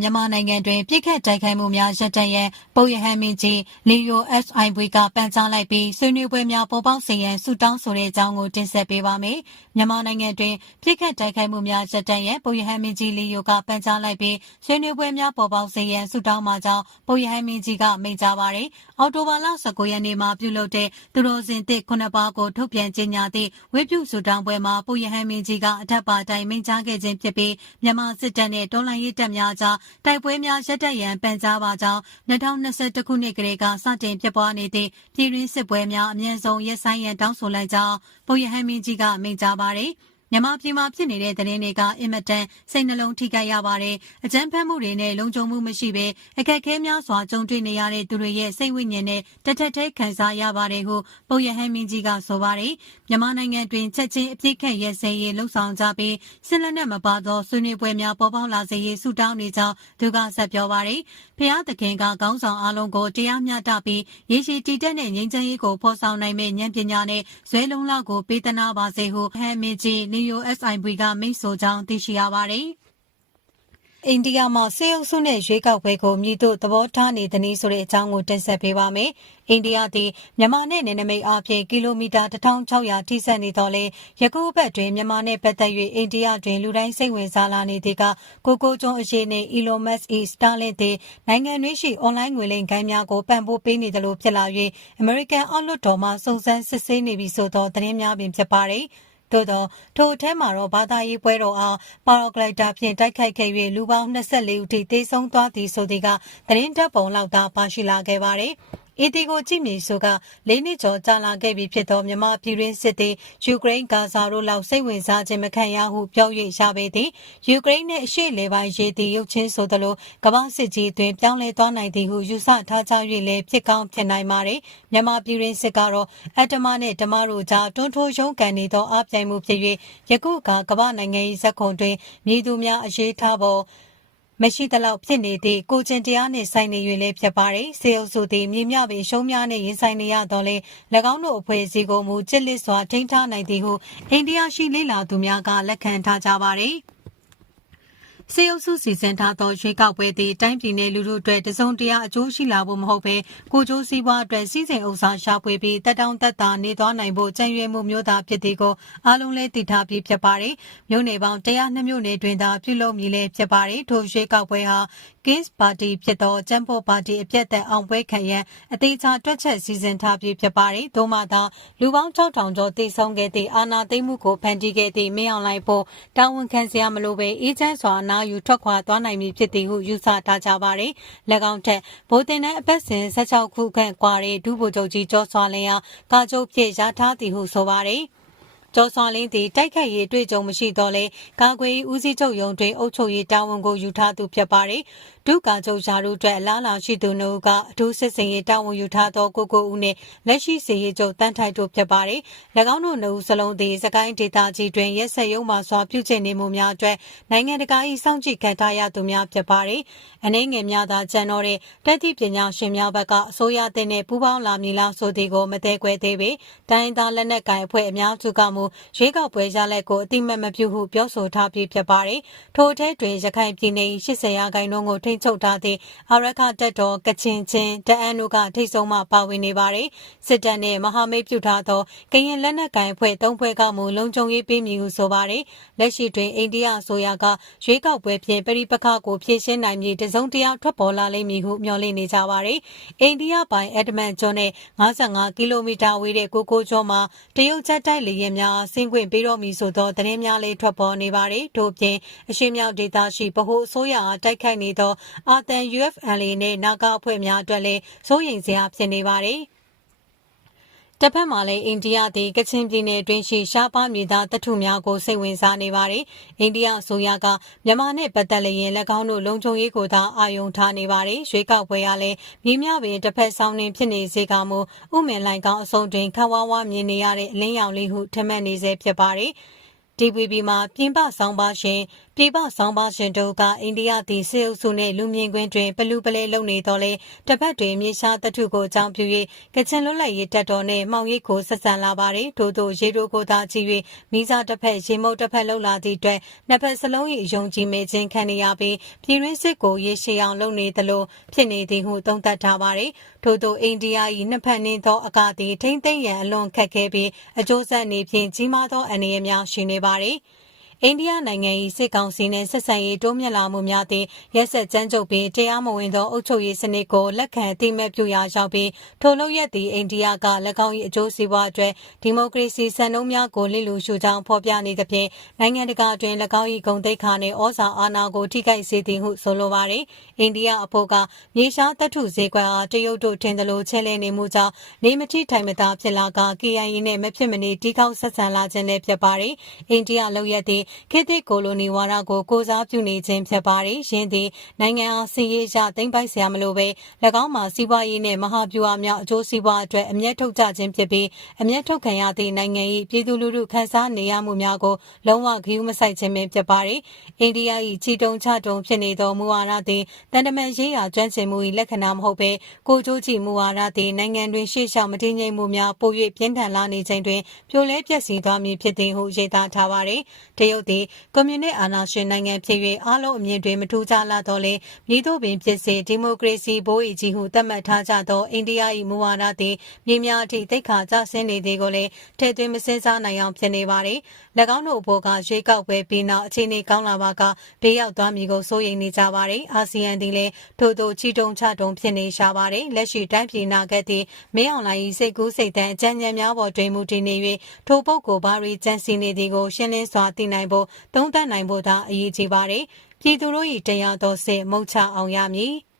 မြန်မာနိုင်ငံတွင်ပြစ်ခတ်တိုက်ခိုက်မှုများရပ်တန့်ရန်ပုတ်ရဟန်းမင်းကြီးလီယို SIV ကပန်ကြားလိုက်ပြီးဆွေးနွေးပွဲများပေါ်ပေါက်စေရန်ဆုတောင်းဆိုတဲ့အကြောင်းကိုတင်ဆက်ပေးပါမယ်။မြန်မာနိုင်ငံတွင်ပြစ်ခတ်တိုက်ခိုက်မှုများရပ်တန့်ရန်ပုတ်ရဟန်းမင်းကြီးလီယိုကပန်ကြားလိုက်ပြီးဆွေးနွေးပွဲများပေါ်ပေါက်စေရန်ဆုတောင်းမှာကြောင်းပုတ်ရဟန်းမင်းကြီးကမိန့်ကြားပါတယ်။အော်တိုဘာလ19ရက်နေ့မှာပြုလုပ်တဲ့သူတော်စင်တစ်ခုနှစ်ပါးကိုထုတ်ပြန်ကြေညာသည့်ဝိပုဆုတောင်းပွဲမှာပုတ်ရဟန်းမင်းကြီးကအထက်ပါတိုင်းမိန့်ကြားခဲ့ခြင်းဖြစ်ပြီးမြန်မာစစ်တပ်နဲ့တော်လှန်ရေးတပ်များကြားတိုက်ပွဲများရပ်တန့်ရန်ပန်ကြားပါကြောင်း2021ခုနှစ်ကလေးကစတင်ဖြစ်ပွားနေသည့်ပြည်တွင်းစစ်ပွဲများအမြင့်ဆုံးရပ်ဆိုင်းရန်တောင်းဆိုလိုက်ကြောင်းပုရဟန်းမင်းကြီးကမိန့်ကြားပါတယ်။ မြန်မာပြည်မှာဖြစ်နေတဲ့သတင်းတွေကအင်မတန်စိတ်နှလုံးထိခိုက်ရပါတယ်။အကြမ်းဖက်မှုတွေနဲ့လုံခြုံမှုမရှိဘဲအခက်အခဲများစွာကြုံတွေ့နေရတဲ့သူတွေရဲ့စိတ်ဝိညာဉ်နဲ့တထက်ထဲခံစားရပါတယ်ဟုပုရဟန်းမင်းကြီးကဆိုပါတယ်။မြန်မာနိုင်ငံတွင်ချက်ချင်းအပြစ်ခတ်ရဲစဲရေးလှုံ့ဆော်ကြပြီးစစ်လက်နက်မပါသောဆွေးနွေးပွဲများပေါ်ပေါက်လာစေရေးဆုတောင်းနေကြောင်းသူကဆက်ပြောပါတယ်။ဖျားသခင်ကကောင်းဆောင်အလုံးကိုတရားမျှတပြီးရေရှည်တည်တဲ့နဲ့ငြိမ်းချမ်းရေးကိုဖော်ဆောင်နိုင်မယ့်ဉာဏ်ပညာနဲ့ဇွဲလုံးလောက်ကိုပေးသနာပါစေဟုဟန်မင်းကြီး Neo SIB ကမိတ်ဆိုကြောင်းသိရှိရပါတယ်။အိန္ဒိယမှာစေအုပ်စုနဲ့ရွေးကောက်ပွဲကိုမြည်တို့သဘောထားနေသည်ဆိုတဲ့အကြောင်းကိုတင်ဆက်ပေးပါမယ်။အိန္ဒိယသည်မြန်မာနဲ့နယ်နိမိတ်အပြင်ကီလိုမီတာ1600ထိစပ်နေတော့လေယခုဘက်တွင်မြန်မာနဲ့ပတ်သက်၍အိန္ဒိယတွင်လူတိုင်းစိတ်ဝင်စားလာနေသည့်ကကိုကိုကျွန်းအရေးနှင့် Elon Musk ၏ Starlink သည်နိုင်ငံတွင်းရှိအွန်လိုင်းငွေလိမ်ဂိုင်းများကိုပံ့ပိုးပေးနေတယ်လို့ဖြစ်လာ၍ American အောက်လွှတ်တော်မှစုံစမ်းစစ်ဆေးနေပြီဆိုသောသတင်းများပင်ဖြစ်ပါတယ်။ သို့သောထိုအထက်မှာတော့ဘာသာရေးပွဲတော်အားပါရိုဂလိုက်တာဖြင့်တိုက်ခိုက်ခဲ့၍လူပေါင်း24ဦးထိသေဆုံးသွားသည်ဆိုသည်ကသတင်းတပ်ပုံလောက်သာပါရှိလာခဲ့ပါတယ်။အီတီကိုကြည့်မြင်ဆိုကလေးနှစ်ကျော်ကြာလာခဲ့ပြီဖြစ်သောမြမပြည်တွင်းစစ်သည်ယူကရိန်းဂါဇာတို့လောက်စိတ်ဝင်စားခြင်းမခံရဟုပြော၍ရပေသည်ယူကရိန်းနှင့်အရှေ့လေပိုင်းရေးသည်ရုပ်ချင်းဆိုသလိုကမ္ဘာစစ်ကြီးတွင်ပြောင်းလဲသွားနိုင်သည်ဟုယူဆထားကြ၍လည်းဖြစ်ကောင်းဖြစ်နိုင်ပါ रे မြမပြည်တွင်းစစ်ကတော့အတ္တမနှင့်ဓမ္မတို့ကြားတွန်းထိုးရုံးကန်နေသောအပြိုင်မှုဖြစ်၍ယခုကကမ္ဘာနိုင်ငံ၏ဇက်ခုံတွင်မြေသူများအရေးထားပေါ် မရှိသလောက်ဖြစ်နေသည့်ကိုကျင်တရားနှင့်ဆိုင်နေ၍လည်းဖြစ်ပါတယ်။စေအုပ်စုသည်မြေမြပင်ရှုံးများနှင့်ရင်ဆိုင်နေရတော့လေ၎င်းတို့အဖွဲ့အစည်းကိုမူကြစ်လစ်စွာထိန်းထားနိုင်သည်ဟုအိန္ဒိယရှိလေလာသူများကလက်ခံထားကြပါတယ်။ စေအုပ်စုစီစဉ်ထားသောရွေးကောက်ပွဲသည်တိုင်းပြည်နယ်လူထုအတွက်တစုံတရာအကျိုးရှိလာဖို့မဟုတ်ဘဲကိုကျိုးစည်းပွားအတွက်စီစဉ်ဥစားရှာဖွေပြီးတက်တောင့်တက်တာနေသွားနိုင်ဖို့ကြံရွယ်မှုမျိုးသားဖြစ်သည်ကိုအားလုံးလည်းသိထားပြီးဖြစ်ပါတယ်။မြို့နယ်ပေါင်း102မြို့နယ်တွင်သာပြုလုပ်မည်လည်းဖြစ်ပါတယ်။ထိုရွေးကောက်ပွဲဟာ Kings Party ဖြစ်သောကျန်းဖို့ပါတီအပြတ်သက်အောင်ပွဲခံရန်အသေးချာတွက်ချက်စီစဉ်ထားပြီးဖြစ်ပါတယ်။သို့မှသာလူပေါင်း6000ကျော်တိတ်ဆုံးခဲ့သည့်အာနာသိမ့်မှုကိုဖန်တီးခဲ့သည့်မင်းအောင်လှိုင်ဖို့တာဝန်ခံစရာမလိုဘဲအေးချမ်းစွာနာယူထွက်ခွာသွားနိုင်မည်ဖြစ်သည်ဟုယူဆထားကြပါသည်။၎င်းထက်ဗိုလ်တင်တဲ့အပတ်စဉ်16ခုခန့်ကွာတဲ့ဒုဗိုလ်ချုပ်ကြီးကျော်စွာလင်းဟာကာချုပ်ဖြစ်ရထားသည်ဟုဆိုပါသည်။ကျော်စွာလင်းသည်တိုက်ခိုက်ရေးတွေ့ကြုံမရှိတော့လဲကာကွယ်ဦးစီးချုပ်ရုံးတွင်အုပ်ချုပ်ရေးတာဝန်ကိုယူထားသူဖြစ်ပါတယ်ဒုကာချုပ်ရာတို့အတွက်အလားလာရှိသူနှုတ်ကအထူးစစ်စင်ရေးတာဝန်ယူထားသောကိုကိုဦးနှင့်လက်ရှိစီရေးချုပ်တန်းထိုက်တို့ဖြစ်ပါတယ်၎င်းတို့နှုတ်စလုံးသည်စကိုင်းဒေတာကြီးတွင်ရက်ဆက်ရုံမှစွာပြုကျင့်နေမှုများအတွက်နိုင်ငံတကာ၏စောင့်ကြည့်ခံထားရသူများဖြစ်ပါတယ်အနေငယ်များသာကျန်တော့တဲ့တက်သည့်ပညာရှင်များဘက်ကအစိုးရတဲ့နဲ့ပူးပေါင်းလာမည်လားဆိုသည်ကိုမသေးခွဲသေးပေတိုင်းသားလက်နက်ကိုင်အဖွဲ့အများစုကမူရွေးကောက်ပွဲရလက်ကိုအတိမတ်မပြုဟုပြောဆိုထားပြီးဖြစ်ပါတယ်။ထို့ထဲတွင်ရခိုင်ပြည်နယ်80ရာခိုင်နှုန်းကိုထိန်းချုပ်ထားသည့်အာရခတက်တော်ကချင်ချင်းတအန်တို့ကထိတ်ဆုံးမှပါဝင်နေပါတယ်။စစ်တပ်နှင့်မဟာမိတ်ပြုထားသောကရင်လက်နက်ကိုင်အဖွဲ့၃ဖွဲ့ကမူလုံခြုံရေးပေးမည်ဟုဆိုပါတယ်။လက်ရှိတွင်အိန္ဒိယအစိုးရကရွေးကောက်ပွဲဖြင့်ပရိပခကိုဖြည့်ရှင်းနိုင်မည်တစုံတရာထွက်ပေါ်လာလိမ့်မည်ဟုမျှော်လင့်နေကြပါတယ်။အိန္ဒိယပိုင်အက်ဒမန်ကျွန်းနဲ့55ကီလိုမီတာဝေးတဲ့ကိုကိုကျွန်းမှာတရုတ်ချက်တိုက်လေယာဉ်များဆင်းခွင့်ပေးတော့မည်ဆိုသောသတင်းများလေးထွက်ပေါ်နေပါတယ်။ထို့ပြင်အရှိမြောက်ဒေသရှိဗဟိုအစိုးရအားတိုက်ခိုက်နေသောအာသန် UFLA နဲ့နာဂအဖွဲ့များအတွက်လည်းစိုးရိမ်စရာဖြစ်နေပါတယ်။တစ်ဖက်မှာလည်းအိန္ဒိယသည်ကချင်ပြည်နယ်တွင်ရှိရှားပါမြေသားတထုများကိုစိတ်ဝင်စားနေပါတယ်။အိန္ဒိယအစိုးရကမြန်မာနဲ့ပတ်သက်လျင်၎င်းတို့လုံခြုံရေးကိုသာအာရုံထားနေပါတယ်။ရွေးကောက်ပွဲရလည်းမြေမြပင်တစ်ဖက်ဆောင်နေဖြစ်နေစေကမူဥမင်လိုင်ကောင်းအစုံတွင်ခဝါဝါမြင်နေရတဲ့အလင်းရောင်လေးဟုထင်မှတ်နေစေဖြစ်ပါတယ်။ DVB မှာပြင်ပဆောင်ပါရှင်ပြည်ပဆောင်ပါရှင်တို့ကအိန္ဒိယသည်စေအုပ်စုနှင့်လူမြင်ကွင်းတွင်ပလူပလဲလုံနေတော်လဲတစ်ဖက်တွင်မြေရှားတထုကိုအကြောင်းပြု၍ကချင်လွတ်လပ်ရေးတပ်တော်နှင့်မှောင်ရိပ်ကိုဆက်ဆံလာပါသည်ထို့သောရေတို့ကိုသာကြည့်၍မိစားတစ်ဖက်ရေမုတ်တစ်ဖက်လှုပ်လာသည့်အတွက်နှစ်ဖက်စလုံး၏ယုံကြည်မဲ့ခြင်းခံနေရပြီးပြည်တွင်းစစ်ကိုရေရှည်အောင်လုပ်နေသလိုဖြစ်နေသည်ဟုသုံးသပ်ထားပါသည်ထို့သောအိန္ဒိယ၏နှစ်ဖက်နှင်းသောအကားသည်ထိမ့်သိမ့်ရန်အလွန်ခက်ခဲပြီးအကျိုးဆက်အနေဖြင့်ကြီးမားသောအနေအများရှိနေပါသည် အိန္ဒိယနိုင်ငံ၏စစ်ကောင်စီနှင့်ဆက်ဆံရေးတိုးမြင့်လာမှုများသည့်ရက်ဆက်ကြမ်းကြုတ်ပြီးတရားမဝင်သောအုပ်ချုပ်ရေးစနစ်ကိုလက်ခံအသိမဲ့ပြုရာရောက်ပြီးထိုလုပ်ရက်သည့်အိန္ဒိယက၎င်း၏အကျိုးစီးပွားအတွက်ဒီမိုကရေစီစံနှုန်းများကိုလစ်လူရှုကြောင်းဖော်ပြနေသဖြင့်နိုင်ငံတကာတွင်၎င်း၏ဂုဏ်သိက္ခာနှင့်ဩဇာအာဏာကိုထိခိုက်စေသည်ဟုဆိုလိုပါသည်အိန္ဒိယအဖို့ကမြေရှားတပ်ထုဈေးကွက်အားတရုတ်တို့ထင်သလိုချဲလဲနေမှုကြောင့်နေမတိထိုင်မသာဖြစ်လာက KIA နှင့်မဖြစ်မနေတီးခေါက်ဆက်ဆံလာခြင်းလည်းဖြစ်ပါသည်အိန္ဒိယလုပ်ရက်သည့်ခေတ်သစ်ကိုလိုနီဝါဒကိုကိုစားပြုနေခြင်းဖြစ်ပါတယ်။ယင်းသည်နိုင်ငံအားစီရေးရသိမ့်ပိုက်စရာမလိုပဲ၎င်းမှာစီးပွားရေးနဲ့မဟာဗျူဟာများအကျိုးစီးပွားအတွက်အမျက်ထုတ်ကြခြင်းဖြစ်ပြီးအမျက်ထုတ်ခံရသည့်နိုင်ငံ၏ပြည်သူလူထုခန်းစားနေရမှုများကိုလုံးဝဂရုမစိုက်ခြင်းပင်ဖြစ်ပါတယ်။အိန္ဒိယ၏ချီတုံချတုံဖြစ်နေသောမူဝါဒသည်တန်တမန်ရေးရာကျွမ်းကျင်မှု၏လက္ခဏာမဟုတ်ဘဲကိုကြိုးကြည့်မူဝါဒသည်နိုင်ငံတွင်ရှေ့လျှောက်မတည်ငြိမ်မှုများပို၍ပြင်းထန်လာနေခြင်းတွင်ပြိုလဲပျက်စီးသွားမည်ဖြစ်သည်ဟုရေးသားထားပါတယ်။တရုတ်သည်ကွန်မြူနစ်အာဏာရှင်နိုင်ငံဖြစ်၍အားလုံးအမြင်တွေမထူးခြားလာတော့လေမြေတို့ပင်ဖြစ်စေဒီမိုကရေစီဘိုးအကြီးဟုသတ်မှတ်ထားကြသောအိန္ဒိယ၏မူဝါဒသည်မြေများအထိတိတ်ခါကျဆင်းနေသည်ကိုလည်းထဲ့သွင်းမစင်စားနိုင်အောင်ဖြစ်နေပါသည်၎င်းတို့အဖို့ကရွေးကောက်ပွဲပြီးနောက်အခြေအနေကောင်းလာပါကဘေးရောက်သွားမည်ကိုစိုးရိမ်နေကြပါသည်အာဆီယံသည်လည်းထို့သောချီတုံချတုံဖြစ်နေရှာပါသည်လက်ရှိတိုင်းပြည်နာကသည်မင်းအောင်လှိုင်၏စိတ်ကူးစိတ်တမ်းအကြံဉာဏ်များပေါ်တွင်မူတည်နေ၍ထိုပုဂ္ဂိုလ်ဘာတွေကြံစည်နေသည်ကိုရှင်းလင်းစွာသိနိုင်ဖို့သုံးသပ်နိုင်ဖို့သာအရေးကြီးပါတယ်။ပြည်သူတို့၏တရားတော်စစ်မုတ်ချအောင်ရမည်။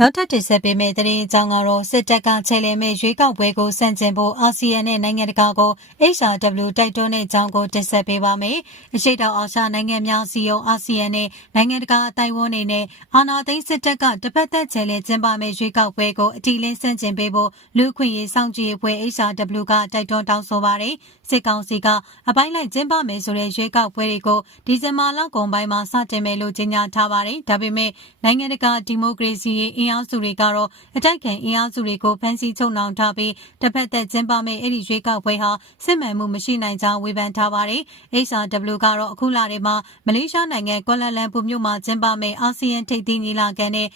နောက်ထပ်တင်ဆက်ပေးမယ့်သတင်းအကြောင်းကတော့စစ်တပ်ကချဲလဲမဲ့ရွေးကောက်ပွဲကိုစန့်ကျင်ဖို့အာဆီယံနဲ့နိုင်ငံတကာကို HRW တိုက်တွန်းတဲ့အကြောင်းကိုတင်ဆက်ပေးပါမယ်။အရှိတောင်အာရှနိုင်ငံများစီယုံအာဆီယံနဲ့နိုင်ငံတကာအတိုင်းအဝန်နေနဲ့အာဏာသိမ်းစစ်တပ်ကတပတ်သက်ချဲလဲကျင်းပမဲ့ရွေးကောက်ပွဲကိုအတီလင်းစန့်ကျင်ပေးဖို့လူခွင့်ရေးစောင့်ကြည့်ရေးအဖွဲ့ HRW ကတိုက်တွန်းတောင်းဆိုပါတယ်။စစ်ကောင်စီကအပိုင်းလိုက်ကျင်းပမယ်ဆိုတဲ့ရွေးကောက်ပွဲတွေကိုဒီဇင်ဘာလကုန်ပိုင်းမှာစတင်မယ်လို့ကြေညာထားပါတယ်။ဒါပေမဲ့နိုင်ငံတကာဒီမိုကရေစီရေးင်အားစုတွေကတော့အတိုက်ခံအင်အားစုတွေကိုဖမ်းဆီးချုပ်နှောင်ထားပြီးတစ်ဖက်သက်ကျင်းပမဲ့အဲ့ဒီရွေးကောက်ပွဲဟာစစ်မှန်မှုမရှိနိုင်ကြောင်းဝေဖန်ထားပါတယ်။ HRW ကတော့အခုလထဲမှာမလေးရှားနိုင်ငံကွာလာလမ်ပူမြို့မှာကျင်းပမဲ့အာဆီယံထိပ်သီးညီလာခံနဲ့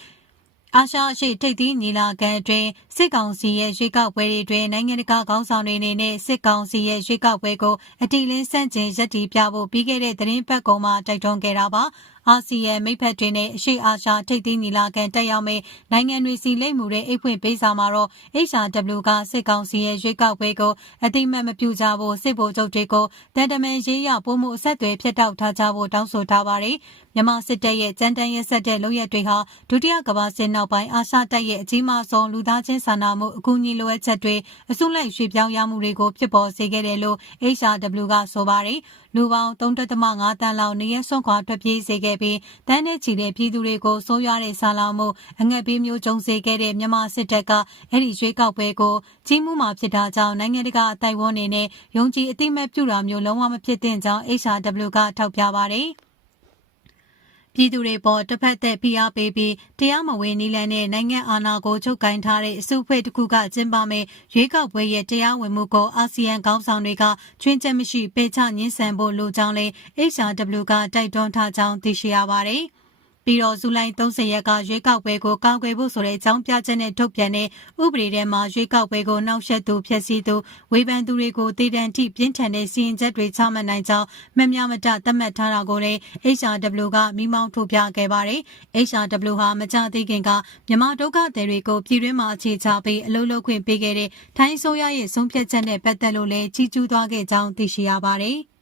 အာရှအရှိထိပ်သီးညီလာခံအတွင်းစစ်ကောင်စီရဲ့ရွေးကောက်ပွဲတွေတွင်နိုင်ငံတကာခေါင်းဆောင်တွေအနေနဲ့စစ်ကောင်စီရဲ့ရွေးကောက်ပွဲကိုအတိလင်းဆန့်ကျင်ရပ်တည်ပြဖို့ပြီးခဲ့တဲ့သတင်းပတ်ကုံမှာတိုက်တွန်းခဲ့တာပါ အာဆီယံမိဖက်တွေနဲ့အရှိအာရှထိပ်သီးညီလာခံတက်ရောက်မဲ့နိုင်ငံတွေစီလိမ့်မှုတဲ့အိတ်ဖွင့်ပေးစာမှာတော့ HRW ကစစ်ကောင်စီရဲ့ရွေးကောက်ပွဲကိုအတိမတ်မပြုကြဖို့စစ်ဗိုလ်ချုပ်တွေကိုတန်တမန်ရေးရပုံမှုအဆက်အသွယ်ဖြစ်တောက်ထားကြဖို့တောင်းဆိုထားပါတယ်မြန်မာစစ်တပ်ရဲ့ကြမ်းတမ်းရက်စက်တဲ့လုပ်ရက်တွေဟာဒုတိယကမ္ဘာစစ်နောက်ပိုင်းအာရှတပ်ရဲ့အကြီးမားဆုံးလူသားချင်းစာနာမှုအကူအညီလိုအပ်ချက်တွေအစုလိုက်ရွှေ့ပြောင်းရမှုတွေကိုဖြစ်ပေါ်စေခဲ့တယ်လို့ HRW ကဆိုပါတယ်လူပေါင်း3.5တန်းလောက်နေရဆွန့်ခွာထွက်ပြေးစေခဲ့ပြီးတန်းနဲ့ချီတဲ့ပြည်သူတွေကိုဆိုးရွားတဲ့ဆာလောင်မှုအငတ်ပေးမျိုးကြုံစေခဲ့တဲ့မြန်မာစစ်တပ်ကအဲ့ဒီရွေးကောက်ပွဲကိုကြီးမှုမှာဖြစ်တာကြောင့်နိုင်ငံတကာအတိုင်ဝန်းနေနဲ့ယုံကြည်အသိမဲ့ပြုတာမျိုးလုံးဝမဖြစ်သင့်ကြောင်း HRW ကထောက်ပြပါတယ်။ ပြည်သူတွေပေါ်တစ်ဖက်သက်ဖိအားပေးပြီးတရားမဝင်နည်းလမ်းနဲ့နိုင်ငံအာဏာကိုချုပ်ကင်ထားတဲ့အစုအဖွဲ့တစ်ခုကကျင်းပမဲ့ရွေးကောက်ပွဲရဲ့တရားဝင်မှုကိုအာဆီယံခေါင်းဆောင်တွေကချွင်းချက်မရှိပေချညှင်းဆန်ဖို့လိုကြောင်းလဲ HRW ကတိုက်တွန်းထားကြောင်းသိရှိရပါတယ်။ ပြီးတော့ဇူလိုင်30ရက်ကရွေးကောက်ပွဲကိုကောက်ွယ်ဖို့ဆိုတဲ့အကြောင်းပြချက်နဲ့ထုတ်ပြန်တဲ့ဥပဒေထဲမှာရွေးကောက်ပွဲကိုနှောက်ယှက်သူဖျက်ဆီးသူဝေဖန်သူတွေကိုတည်တံထိပြင်းထန်တဲ့စီရင်ချက်တွေချမှတ်နိုင်ကြောင်းမမျှမတသတ်မှတ်ထားတာကိုလည်း HRW ကမိမောင်းထုတ်ပြခဲ့ပါတယ်။ HRW ဟာမကြသေးခင်ကမြန်မာဒုက္ခသည်တွေကိုပြည်တွင်းမှာအခြေချပြီးအလုပ်လုပ်ခွင့်ပေးခဲ့တဲ့ထိုင်းဆိုရရဲ့ဆုံးဖြတ်ချက်နဲ့ပတ်သက်လို့လည်းကြီးကျူးသွားခဲ့ကြောင်းသိရှိရပါတယ်။